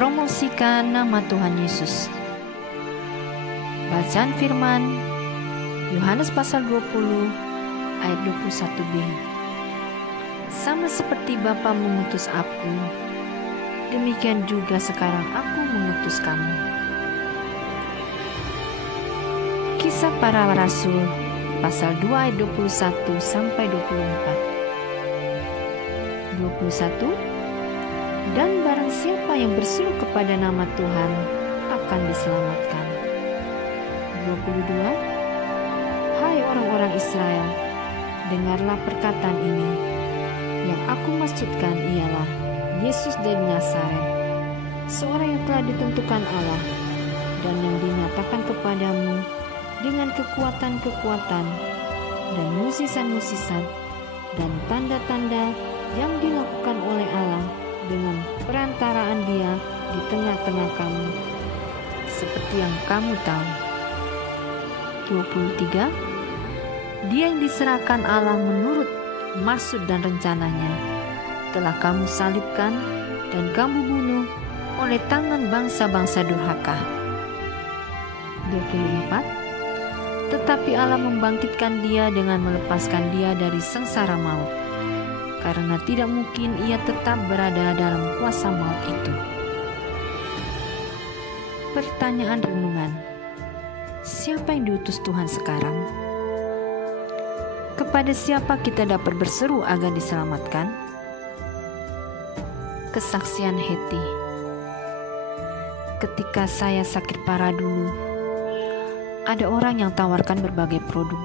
Promosikan nama Tuhan Yesus. Bacaan firman Yohanes pasal 20 ayat 21b. Sama seperti Bapa mengutus aku, demikian juga sekarang aku mengutus kamu. Kisah Para Rasul pasal 2 ayat 21 sampai 24. 21. Dan barang siapa yang berseru kepada nama Tuhan akan diselamatkan. 22. Hai orang-orang Israel, dengarlah perkataan ini. Yang aku maksudkan ialah Yesus dari Nazaret, seorang yang telah ditentukan Allah dan yang dinyatakan kepadamu dengan kekuatan-kekuatan dan mukjizat-mukjizat dan tanda-tanda yang dilakukan oleh Allah dengan perantaraan Dia di tengah-tengah kamu, seperti yang kamu tahu. 23. Dia yang diserahkan Allah menurut maksud dan rencananya telah kamu salibkan dan kamu bunuh oleh tangan bangsa-bangsa durhaka. 24. Tetapi Allah membangkitkan Dia dengan melepaskan Dia dari sengsara maut, karena tidak mungkin Ia tetap berada dalam kuasa maut itu. Pertanyaan renungan: siapa yang diutus Tuhan sekarang? Kepada siapa kita dapat berseru agar diselamatkan? Kesaksian Hetty. Ketika saya sakit parah dulu, ada orang yang tawarkan berbagai produk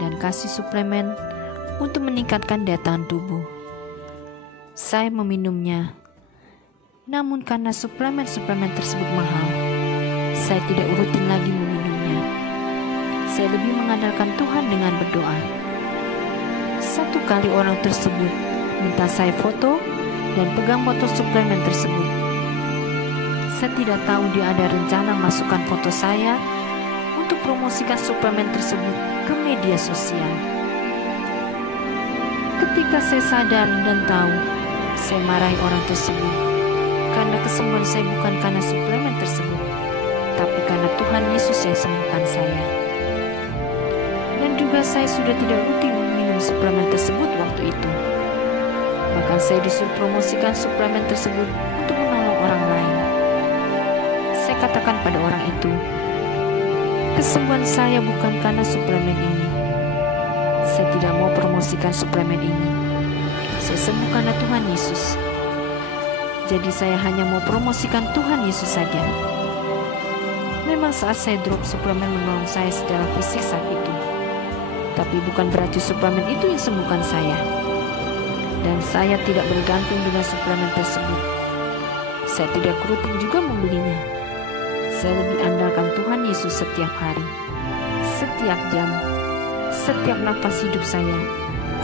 dan kasih suplemen untuk meningkatkan daya tahan tubuh. Saya meminumnya, namun karena suplemen-suplemen tersebut mahal, saya tidak rutin lagi meminumnya. Saya lebih mengandalkan Tuhan dengan berdoa. Satu kali orang tersebut minta saya foto dan pegang botol suplemen tersebut. Saya tidak tahu dia ada rencana masukkan foto saya untuk promosikan suplemen tersebut ke media sosial. Ketika saya sadar dan tahu, saya marahi orang tersebut karena kesembuhan saya bukan karena suplemen tersebut, tapi karena Tuhan Yesus yang sembuhkan saya. Dan juga saya sudah tidak rutin minum suplemen tersebut waktu itu. Bahkan saya disuruh promosikan suplemen tersebut untuk menolong orang lain. Saya katakan pada orang itu, kesembuhan saya bukan karena suplemen ini. Saya tidak mau promosikan suplemen ini. Saya sembuh karena Tuhan Yesus. Jadi saya hanya mau promosikan Tuhan Yesus saja. Memang saat saya drop suplemen menolong saya secara fisik saat itu, tapi bukan berarti suplemen itu yang sembuhkan saya. Dan saya tidak bergantung dengan suplemen tersebut. Saya tidak rutin juga membelinya. Saya lebih andalkan Tuhan Yesus setiap hari, setiap jam, setiap nafas hidup saya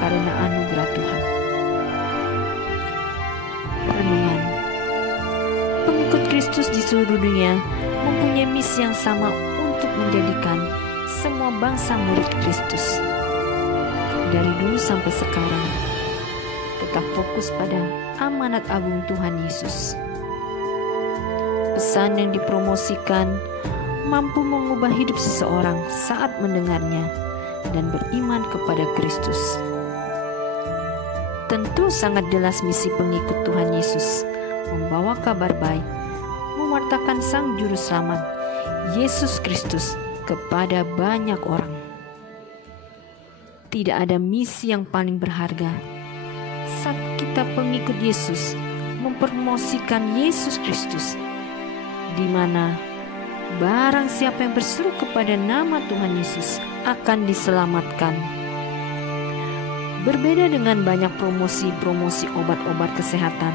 karena anugerah Tuhan. Renungan: pengikut Kristus di seluruh dunia mempunyai misi yang sama untuk menjadikan semua bangsa murid Kristus. Dari dulu sampai sekarang, tetap fokus pada amanat agung Tuhan Yesus. Pesan yang dipromosikan mampu mengubah hidup seseorang saat mendengarnya dan beriman kepada Kristus. Tentu sangat jelas misi pengikut Tuhan Yesus, membawa kabar baik, mewartakan Sang Juru Selamat, Yesus Kristus, kepada banyak orang. Tidak ada misi yang paling berharga saat kita pengikut Yesus mempromosikan Yesus Kristus, di mana barang siapa yang berseru kepada nama Tuhan Yesus akan diselamatkan. Berbeda dengan banyak promosi-promosi obat-obat kesehatan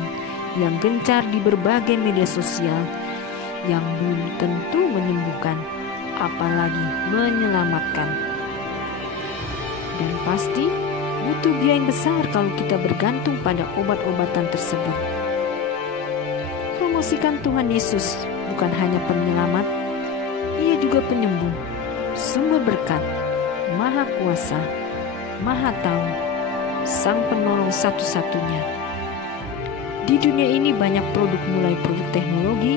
yang gencar di berbagai media sosial yang belum tentu menyembuhkan, apalagi menyelamatkan. Dan pasti butuh biaya yang besar kalau kita bergantung pada obat-obatan tersebut. Promosikan Tuhan Yesus bukan hanya penyelamat, Ia juga penyembuh, sumber berkat, maha kuasa, maha tahu, Sang penolong satu-satunya. Di dunia ini banyak produk, mulai produk teknologi,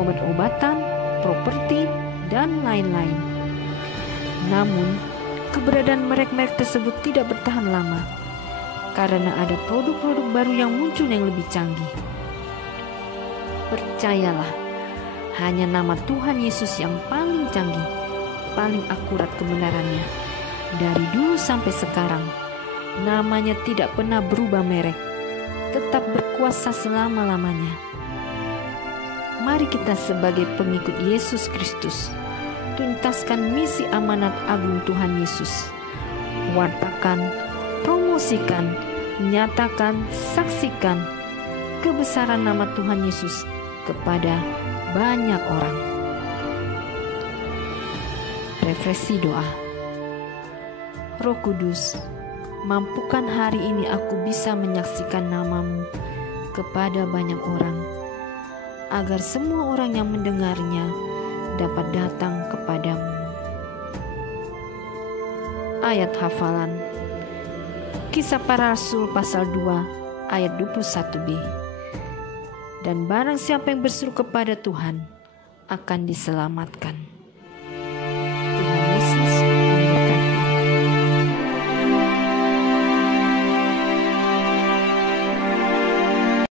obat-obatan, properti, dan lain-lain. Namun, keberadaan merek-merek tersebut tidak bertahan lama karena ada produk-produk baru yang muncul yang lebih canggih. Percayalah, hanya nama Tuhan Yesus yang paling canggih, paling akurat kebenarannya. Dari dulu sampai sekarang, namanya tidak pernah berubah merek, tetap berkuasa selama-lamanya. Mari kita sebagai pengikut Yesus Kristus tuntaskan misi amanat agung Tuhan Yesus. Wartakan, promosikan, nyatakan, saksikan kebesaran nama Tuhan Yesus kepada banyak orang. Refleksi doa. Roh Kudus, mampukan hari ini aku bisa menyaksikan nama-Mu kepada banyak orang, agar semua orang yang mendengarnya dapat datang kepadamu. Ayat hafalan Kisah Para Rasul pasal 2 ayat 21b. Dan barang siapa yang berseru kepada Tuhan akan diselamatkan. Tuhan Yesus